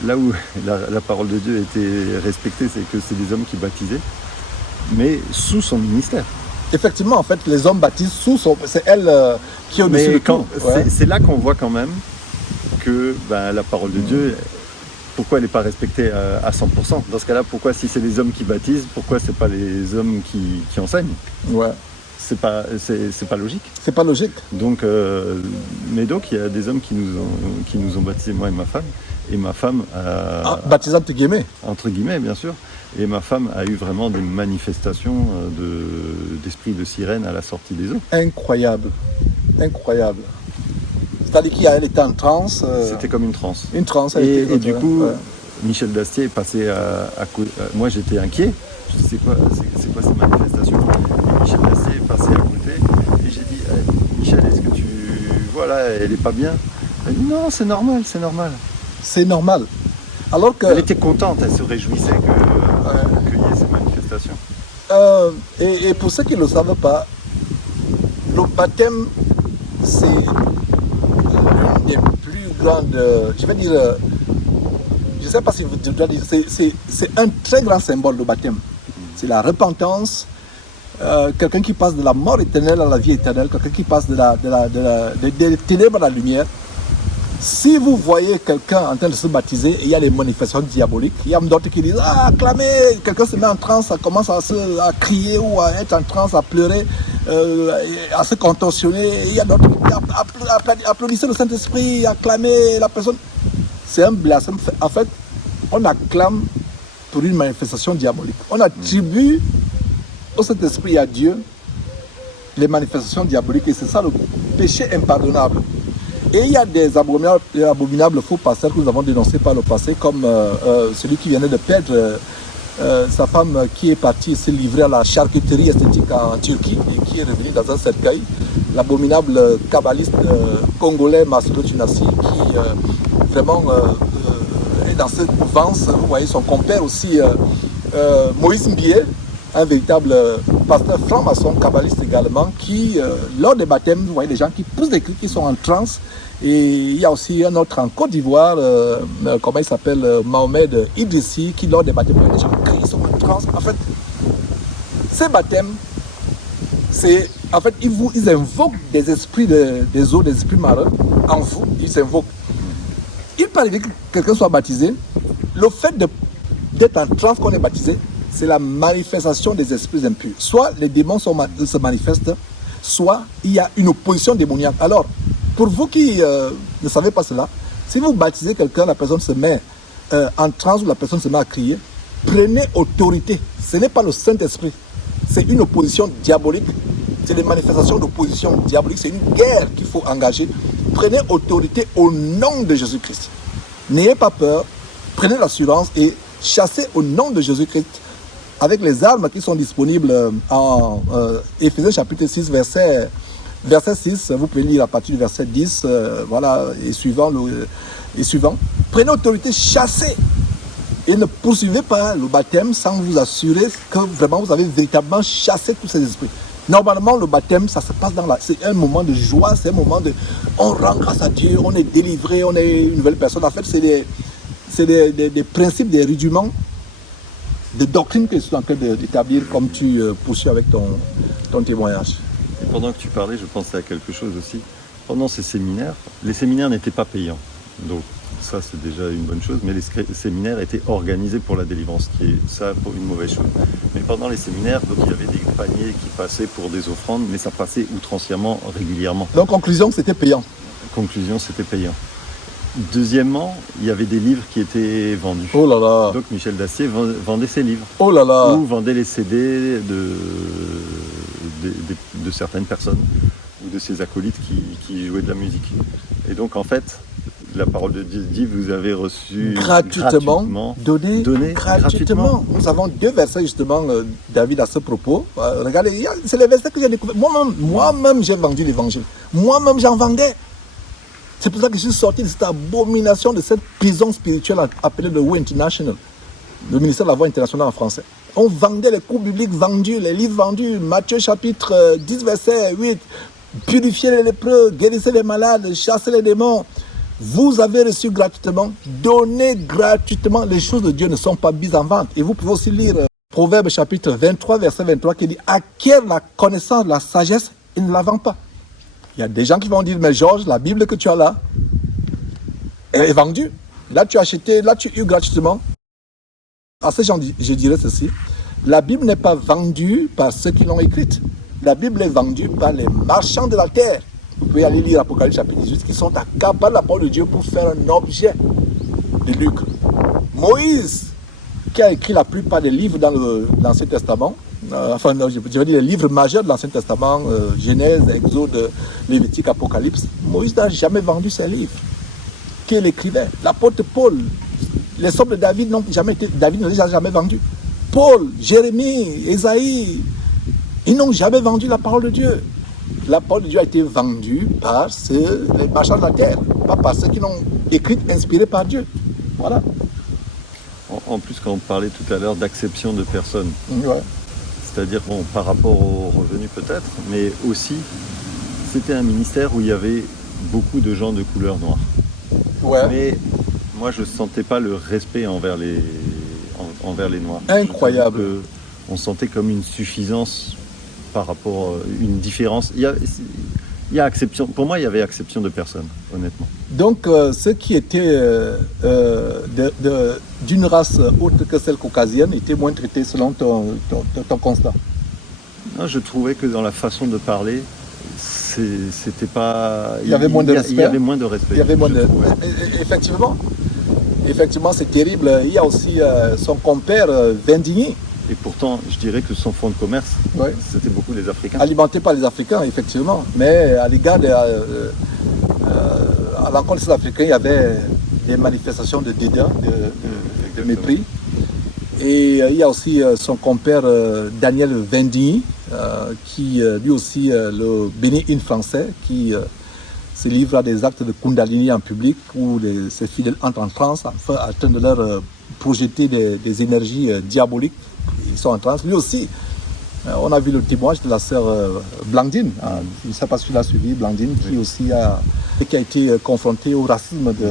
là où la parole de Dieu était respectée, c'est que c'est des hommes qui baptisaient, mais sous son ministère. Effectivement, en fait, les hommes baptisent c'est elle qui est au-dessus de tout. C'est là qu'on voit quand même que la parole de Dieu, pourquoi elle n'est pas respectée à 100%? Dans ce cas-là, pourquoi, si c'est les hommes qui baptisent, pourquoi c'est pas les hommes qui enseignent? Ouais. C'est pas logique. C'est pas logique. Donc, mais donc, il y a des hommes qui nous ont baptisés, moi et ma femme. Et ma femme a... baptisé entre guillemets. Entre guillemets, bien sûr. Et ma femme a eu vraiment des manifestations d'esprit de sirène à la sortie des eaux. Incroyable. Incroyable. C'est-à-dire qu'elle était en transe. C'était comme une transe. Une transe. Et du coup, Michel Dastier est passé à côté. Moi, j'étais inquiet. Je dis, c'est quoi ces manifestations? Et Michel Dastier est passé à côté. Et j'ai dit, Michel, est-ce que tu vois là, elle n'est pas bien? Elle dit, non, c'est normal, c'est normal. C'est normal. Alors que, Elle était contente, elle se réjouissait qu'il y ait ces manifestations. et pour ceux qui ne le savent pas, le baptême, c'est l'une des plus grandes, je vais dire, je ne sais pas si je dois dire, c'est un très grand symbole, le baptême. C'est la repentance, quelqu'un qui passe de la mort éternelle à la vie éternelle, quelqu'un qui passe des ténèbres à la lumière. Si vous voyez quelqu'un en train de se baptiser et il y a des manifestations diaboliques, il y a d'autres qui disent « Ah, acclamez !» Quelqu'un se met en transe, commence à crier ou à être en transe, à pleurer, à se contorsionner. Il y a d'autres qui disent « Applaudissez le Saint-Esprit, acclamez la personne !» C'est un blasphème. En fait, on acclame pour une manifestation diabolique. On attribue au Saint-Esprit et à Dieu les manifestations diaboliques et c'est ça le péché impardonnable. Et il y a des abominables faux pasteurs que nous avons dénoncés par le passé, comme celui qui venait de perdre sa femme qui est partie se livrer à la charcuterie esthétique en Turquie et qui est revenue dans un cercueil. L'abominable kabbaliste congolais Masuro Tunasi qui vraiment est dans cette mouvance. Vous voyez son compère aussi, Moïse Mbié, un véritable pasteur franc-maçon, kabbaliste également, qui, lors des baptêmes, vous voyez des gens qui poussent des cris, qui sont en transe. Et il y a aussi un autre en Côte d'Ivoire, comment il s'appelle, Mohamed Idrissi, qui, lors des baptêmes, des gens crient, ils sont en transe. En fait, ces baptêmes, c'est, en fait, ils invoquent des esprits des eaux, des esprits marins en vous, ils invoquent. Il peut arriver que quelqu'un soit baptisé, le fait d'être en transe qu'on est baptisé, c'est la manifestation des esprits impurs. Soit les démons se manifestent, soit il y a une opposition démoniaque. Alors, pour vous qui ne savez pas cela, si vous baptisez quelqu'un, la personne se met en transe ou la personne se met à crier, prenez autorité. Ce n'est pas le Saint-Esprit. C'est une opposition diabolique. C'est des manifestations d'opposition diabolique. C'est une guerre qu'il faut engager. Prenez autorité au nom de Jésus-Christ. N'ayez pas peur. Prenez l'assurance et chassez au nom de Jésus-Christ avec les armes qui sont disponibles en Éphésiens chapitre 6, verset 6. Vous pouvez lire à partir du verset 10, voilà, et suivant. Prenez autorité, chassez. Et ne poursuivez pas le baptême sans vous assurer que vraiment vous avez véritablement chassé tous ces esprits. Normalement, le baptême, ça se passe c'est un moment de joie, c'est un moment de... On rend grâce à Dieu, on est délivré, on est une nouvelle personne. En fait, c'est des principes, des rudiments de doctrine que je suis en train d'établir comme tu poursuis avec ton témoignage. Et pendant que tu parlais, je pensais à quelque chose aussi. Pendant ces séminaires, les séminaires n'étaient pas payants. Donc ça, c'est déjà une bonne chose. Mais les séminaires étaient organisés pour la délivrance, qui est ça pour une mauvaise chose. Mais pendant les séminaires, donc, il y avait des paniers qui passaient pour des offrandes, mais ça passait outrancièrement, régulièrement. Donc conclusion, c'était payant. Conclusion, c'était payant. Deuxièmement, il y avait des livres qui étaient vendus. Oh là là. Donc Michel Dacier vendait ses livres. Oh là là. Ou vendait les CD de certaines personnes ou de ses acolytes qui jouaient de la musique. Et donc en fait, la parole de Dieu dit, vous avez reçu gratuitement donné gratuitement. Nous avons 2 versets justement, David, à ce propos. Regardez, c'est les versets que j'ai découverts. Moi-même, j'ai vendu l'évangile. Moi-même, j'en vendais. C'est pour ça que je suis sorti de cette abomination, de cette prison spirituelle appelée le Way International, le ministère de la Voie internationale en français. On vendait les cours bibliques vendus, les livres vendus. Matthieu chapitre 10, verset 8. Purifiez les lépreux, guérissez les malades, chassez les démons. Vous avez reçu gratuitement, donnez gratuitement. Les choses de Dieu ne sont pas mises en vente. Et vous pouvez aussi lire Proverbe chapitre 23, verset 23 qui dit « Acquiert la connaissance, la sagesse et ne la vend pas ». Il y a des gens qui vont dire, mais Georges, la Bible que tu as là, elle est vendue. Là, tu as acheté, là, tu as eu gratuitement. À ces gens, je dirais ceci. La Bible n'est pas vendue par ceux qui l'ont écrite. La Bible est vendue par les marchands de la terre. Vous pouvez aller lire Apocalypse chapitre 18, qui sont accaparés de la parole de Dieu pour faire un objet de lucre. Moïse, qui a écrit la plupart des livres dans l'Ancien Testament, je veux dire les livres majeurs de l'Ancien Testament, Genèse, Exode, Lévitique, Apocalypse, Moïse n'a jamais vendu ses livres. Qui l'écrivait? L'apôtre Paul, les sommes de David David ne les a jamais vendus. Paul, Jérémie, Ésaïe, ils n'ont jamais vendu la parole de Dieu. La parole de Dieu a été vendue par les marchands de la terre, pas par ceux qui l'ont écrite, inspirée par Dieu. Voilà. En plus, quand on parlait tout à l'heure d'acception de personnes, Ouais. c'est-à-dire bon, par rapport aux revenus peut-être, mais aussi, c'était un ministère où il y avait beaucoup de gens de couleur noire. Ouais. Mais moi, je ne sentais pas le respect envers les Noirs. Incroyable. On sentait comme une suffisance par rapport à une différence. Il y a acception. Pour moi, il y avait acception de personne, honnêtement. Donc, ceux qui étaient d'une race autre que celle caucasienne étaient moins traités selon ton constat. Non, je trouvais que dans la façon de parler, c'était pas. Il y avait moins de respect. Il y avait moins de respect. Il y avait moins de... trouvais. Effectivement, c'est terrible. Il y a aussi son compère Vendigny, Et pourtant, je dirais que son fonds de commerce, ouais, c'était beaucoup les Africains. alimenté par les Africains, effectivement. Mais à l'égard à l'encontre des Africains, il y avait des manifestations de dédain, de mépris. Et il y a aussi son compère Daniel Vendigny, qui lui aussi le béni-in français, qui se livre à des actes de Kundalini en public, où ses fidèles entrent en transe afin de leur projeter des énergies diaboliques. Ils sont en transe. Lui aussi, on a vu le témoignage de la sœur Blandine. Je ne sais pas si tu l'as suivi, Blandine, qui aussi a été confrontée au racisme de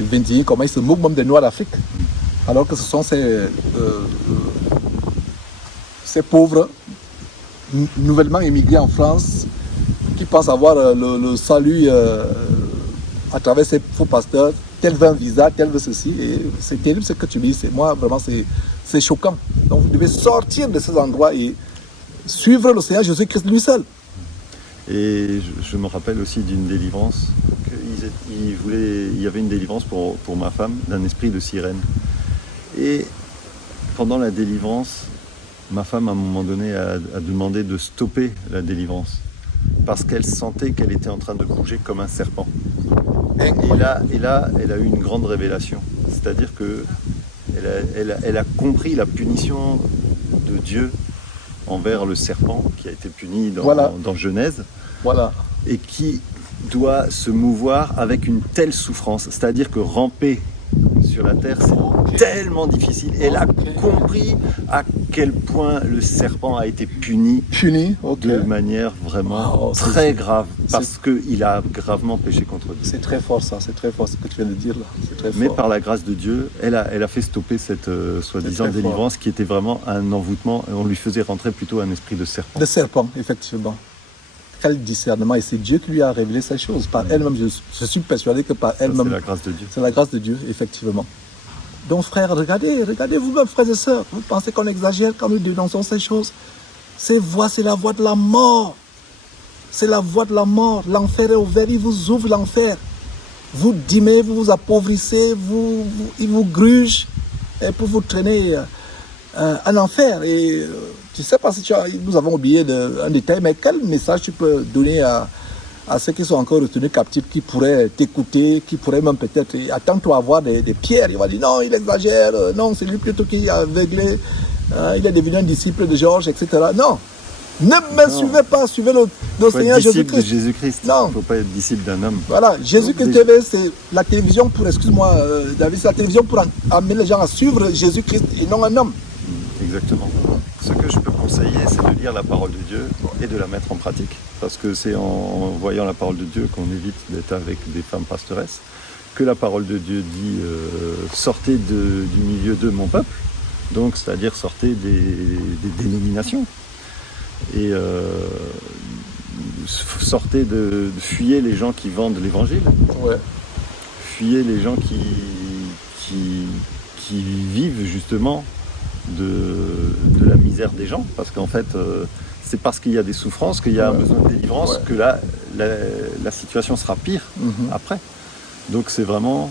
Vendigny, comment il se moque même des Noirs d'Afrique, alors que ce sont ces pauvres nouvellement immigrés en France qui pensent avoir le salut à travers ces faux pasteurs. Tel veut un visa, tel veut ceci. Et c'est terrible ce que tu dis. Moi, vraiment, c'est choquant. Donc, vous devez sortir de ces endroits et suivre le Seigneur Jésus-Christ lui seul. Et je me rappelle aussi d'une délivrance. Il y avait une délivrance pour ma femme d'un esprit de sirène. Et pendant la délivrance, ma femme, à un moment donné, a demandé de stopper la délivrance. Parce qu'elle sentait qu'elle était en train de bouger comme un serpent. Et là, elle a eu une grande révélation. C'est-à-dire qu'elle a compris la punition de Dieu envers le serpent qui a été puni dans Genèse. Voilà. Et qui doit se mouvoir avec une telle souffrance. C'est-à-dire que ramper sur la terre, c'est tellement difficile. Elle a compris à quel point le serpent a été puni de manière vraiment très grave, parce qu'il a gravement péché contre Dieu. C'est très fort ça, c'est très fort ce que tu viens de dire là. C'est très fort. Mais par la grâce de Dieu, elle a fait stopper cette soi-disant délivrance qui était vraiment un envoûtement. On lui faisait rentrer plutôt un esprit de serpent. De serpent, effectivement. Quel discernement, et c'est Dieu qui lui a révélé ces choses. Par elle-même, je suis persuadé que par elle-même... C'est la grâce de Dieu. C'est la grâce de Dieu, effectivement. Donc frères, regardez vous-même, frères et sœurs. Vous pensez qu'on exagère quand nous dénonçons ces choses? Ces voix, c'est la voix de la mort. C'est la voix de la mort. L'enfer est ouvert, il vous ouvre l'enfer. Vous dîmez, vous vous appauvrissez, il vous gruge et pour vous traîner en enfer. Et je ne sais pas si nous avons oublié un détail, mais quel message tu peux donner à ceux qui sont encore retenus captifs, qui pourraient t'écouter, qui pourraient même peut-être... Attends-toi à avoir des pierres. Il va dire non, il exagère, non, c'est lui plutôt qui a aveuglé, il est devenu un disciple de Georges, etc. Non, ne me suivez pas, suivez le Seigneur Jésus-Christ. De Jésus-Christ. Non. Il ne faut pas être disciple d'un homme. Voilà, Jésus-Christ TV, c'est la télévision pour, excuse-moi David, c'est la télévision pour amener les gens à suivre Jésus-Christ et non un homme. Exactement. Ce que je peux conseiller, c'est de lire la parole de Dieu et de la mettre en pratique. Parce que c'est en voyant la parole de Dieu qu'on évite d'être avec des femmes pastoresses. Que la parole de Dieu dit sortez du milieu de mon peuple, donc c'est-à-dire sortez des dénominations. Et sortez fuyez les gens qui vendent l'évangile. Ouais. Fuyez les gens qui vivent justement de la misère des gens, parce qu'en fait c'est parce qu'il y a des souffrances qu'il y a un besoin de délivrance que là la situation sera pire après. Donc c'est vraiment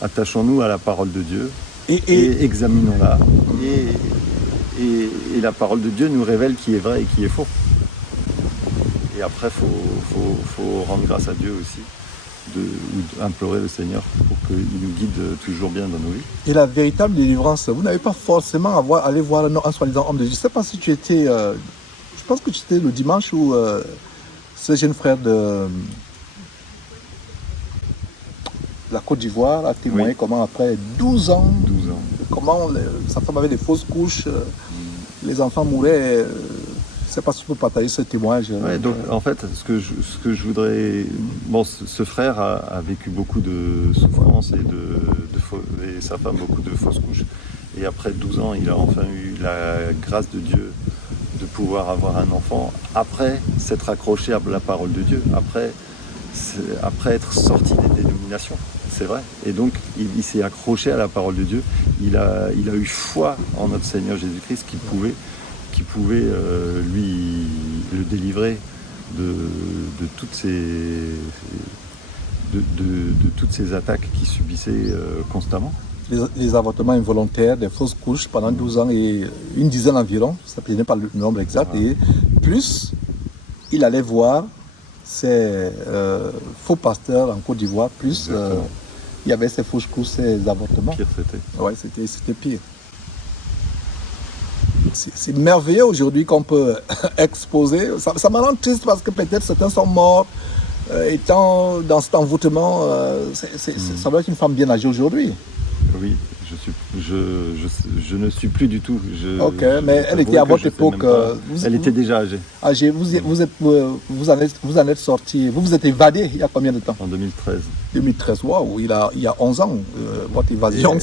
attachons-nous à la parole de Dieu et examinons-la et la parole de Dieu nous révèle qui est vrai et qui est faux. Et après faut rendre grâce à Dieu aussi, ou implorer le Seigneur pour qu'il nous guide toujours bien dans nos vies. Et la véritable délivrance, vous n'avez pas forcément à aller voir un soi-disant homme de Dieu. Je ne sais pas si tu étais, je pense que tu étais le dimanche où ce jeune frère de la Côte d'Ivoire a témoigné comment après 12 ans, 12 ans. comment sa femme avait des fausses couches, les enfants mouraient. Je ne sais pas si tu peux partager ce témoignage. Ouais, donc en fait, ce que je voudrais... Bon, ce frère a vécu beaucoup de souffrances et sa femme beaucoup de fausses couches. Et après 12 ans, il a enfin eu la grâce de Dieu de pouvoir avoir un enfant après s'être accroché à la parole de Dieu, après être sorti des dénominations, c'est vrai. Et donc, il s'est accroché à la parole de Dieu. Il a eu foi en notre Seigneur Jésus-Christ qui pouvait lui le délivrer de toutes ces attaques qu'il subissait constamment. Les avortements involontaires, des fausses couches pendant 12 ans et une dizaine environ, ça ne pas le nombre exact, voilà. Et plus il allait voir ces faux pasteurs en Côte d'Ivoire, plus il y avait ces fausses couches, ces avortements. Pire c'était. Ouais, c'était pire. C'est merveilleux aujourd'hui qu'on peut exposer. Ça me rend triste parce que peut-être certains sont morts étant dans cet envoûtement. Ça doit être une femme bien âgée aujourd'hui. Oui, je ne suis plus du tout. Ok, mais elle était à votre époque. Elle était déjà âgée. Âgée. Vous en êtes sorti. Vous êtes évadé il y a combien de temps? En 2013. 2013, waouh, il y a 11 ans, votre évasion.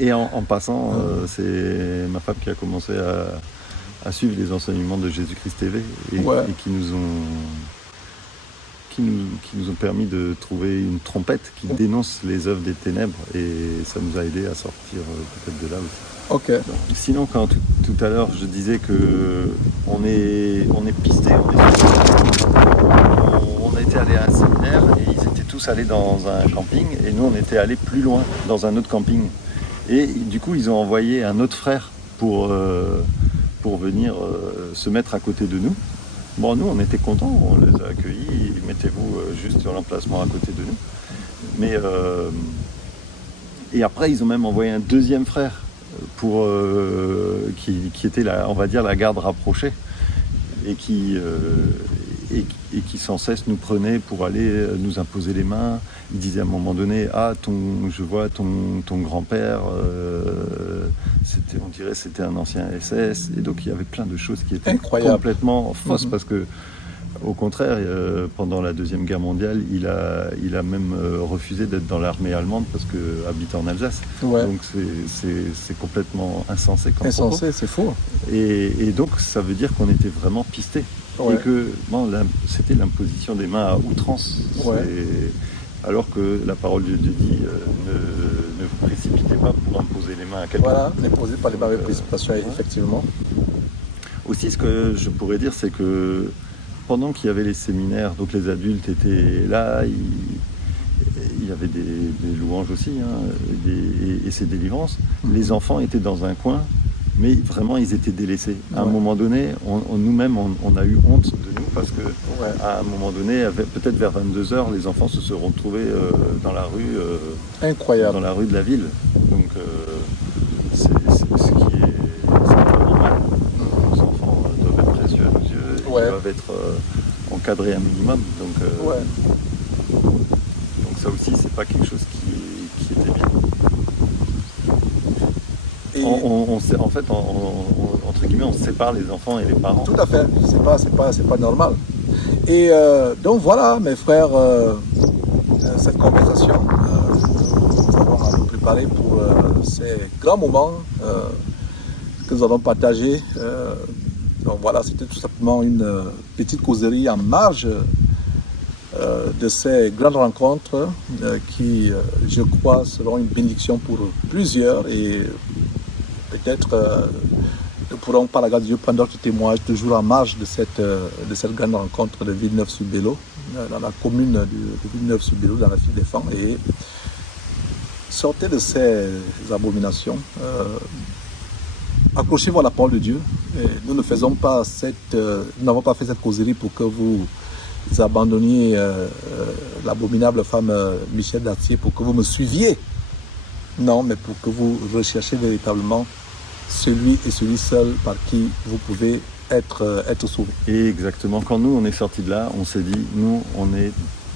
Et en passant, c'est ma femme qui a commencé à suivre les enseignements de Jésus-Christ TV et qui nous ont permis de trouver une trompette qui dénonce les œuvres des ténèbres et ça nous a aidé à sortir peut-être de là aussi. Ok. Donc, sinon, quand tout à l'heure je disais que on est pisté, on était allé à un séminaire et ils étaient tous allés dans un camping et nous on était allés plus loin dans un autre camping et du coup ils ont envoyé un autre frère pour venir se mettre à côté de nous. Bon, nous, on était contents, on les a accueillis, mettez-vous juste sur l'emplacement à côté de nous. Et après, ils ont même envoyé un deuxième frère qui était, on va dire, la garde rapprochée et qui sans cesse nous prenait pour aller nous imposer les mains. Il disait à un moment donné, je vois ton grand-père, on dirait c'était un ancien SS, et donc il y avait plein de choses qui étaient incroyable, complètement fausses, parce que au contraire, pendant la Deuxième Guerre mondiale, il a même refusé d'être dans l'armée allemande parce que habitait en Alsace. Ouais. Donc c'est complètement insensé comme insensé, c'est faux. Et donc ça veut dire qu'on était vraiment pistés. Ouais. Et que c'était l'imposition des mains à outrance. Ouais. Alors que la parole de Dieu dit ne vous précipitez pas pour imposer les mains à quelqu'un. Voilà, n'imposez pas les mains avec précipitation, effectivement. Aussi, ce que je pourrais dire, c'est que pendant qu'il y avait les séminaires, donc les adultes étaient là, il y avait des louanges aussi, et ces délivrances. Les enfants étaient dans un coin, mais vraiment ils étaient délaissés. À un moment donné, nous-mêmes, on a eu honte de nous parce que à un moment donné, peut-être vers 22h, les enfants se seront trouvés dans la rue, incroyable, dans la rue de la ville. Donc c'est ce qui est vraiment mal. Nos enfants doivent être précieux à nos yeux, ils doivent être encadrés un minimum. Donc ça aussi, c'est pas quelque chose qui était bien. En fait, entre guillemets, on sépare les enfants et les parents. Tout à fait, c'est pas normal. Et donc voilà, mes frères, cette conversation, nous avons préparé pour ces grands moments que nous allons partager. Donc voilà, c'était tout simplement une petite causerie en marge de ces grandes rencontres qui, je crois, seront une bénédiction pour plusieurs et peut-être nous pourrons, par la grâce de Dieu, prendre d'autres témoignages toujours en marge de cette grande rencontre de Villeneuve-sur-Bélo, dans la commune de Villeneuve-sur-Bélo, dans la ville des Fans, et sortez de ces abominations. Accrochez-vous à la parole de Dieu. Et nous n'avons pas fait cette causerie pour que vous abandonniez l'abominable femme Michel Dartier, pour que vous me suiviez. Non, mais pour que vous recherchiez véritablement celui et celui seul par qui vous pouvez être sauvé. Et exactement, quand nous on est sortis de là, on s'est dit,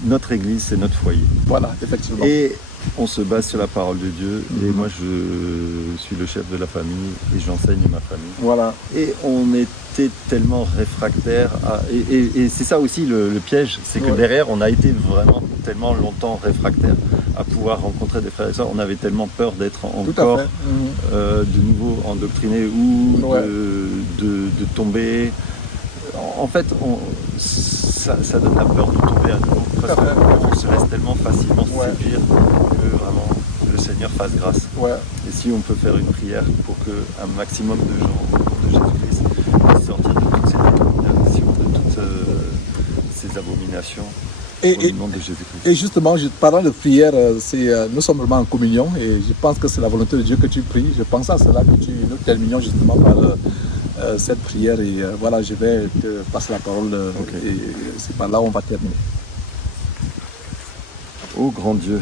notre église c'est notre foyer. Voilà, effectivement. Et on se base sur la parole de Dieu. Et moi, je suis le chef de la famille et j'enseigne ma famille. Voilà. Et on était tellement réfractaires. Et c'est ça aussi le piège, c'est que derrière, on a été vraiment tellement longtemps réfractaires à pouvoir rencontrer des frères et sœurs. On avait tellement peur d'être encore de nouveau endoctrinés ou de tomber. En fait, ça donne la peur de tomber à nouveau. Parce qu'on se laisse tellement facilement séduire que vraiment le Seigneur fasse grâce. Et si on peut faire une prière pour qu'un maximum de gens de Jésus-Christ puissent sortir de toutes ces déterminations, de toutes ces abominations au nom de Jésus-Christ. Et justement, parlant de prière, nous sommes vraiment en communion et je pense que c'est la volonté de Dieu que tu pries. Je pense à cela que nous terminons justement par cette prière et voilà, je vais te passer la parole et c'est par là où on va terminer. Ô grand Dieu,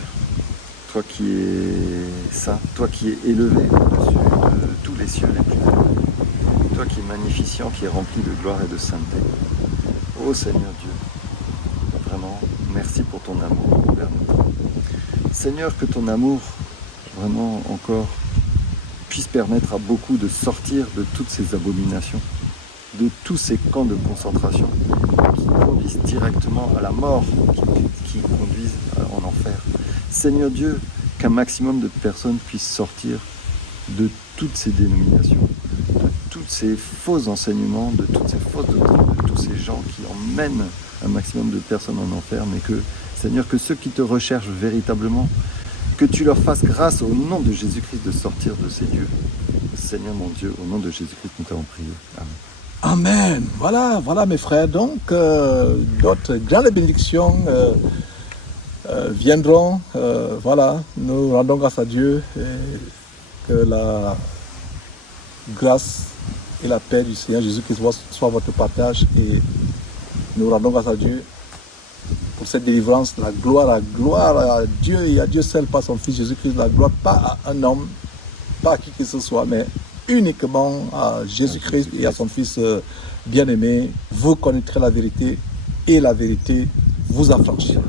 toi qui es saint, toi qui es élevé au-dessus de tous les cieux les plus élevés, toi qui es magnificent, qui est rempli de gloire et de sainteté. Ô Seigneur Dieu, vraiment, merci pour ton amour envers nous. Seigneur, que ton amour, vraiment encore, puisse permettre à beaucoup de sortir de toutes ces abominations, de tous ces camps de concentration qui conduisent directement à la mort, qui conduisent en enfer. Seigneur Dieu, qu'un maximum de personnes puissent sortir de toutes ces dénominations, de tous ces faux enseignements, de toutes ces fausses doctrines, de tous ces gens qui emmènent un maximum de personnes en enfer, mais que, Seigneur, que ceux qui te recherchent véritablement, que tu leur fasses grâce au nom de Jésus-Christ de sortir de ces lieux. Seigneur mon Dieu, au nom de Jésus-Christ, nous t'avons prié. Amen. Amen. Voilà mes frères. Donc, d'autres grandes bénédictions viendront. Voilà, nous rendons grâce à Dieu et que la grâce et la paix du Seigneur Jésus-Christ soient votre partage et nous rendons grâce à Dieu pour cette délivrance, la gloire à Dieu et à Dieu seul par son Fils Jésus-Christ, la gloire pas à un homme, pas à qui que ce soit, mais uniquement à Jésus-Christ et à son Fils bien-aimé. Vous connaîtrez la vérité et la vérité vous affranchira.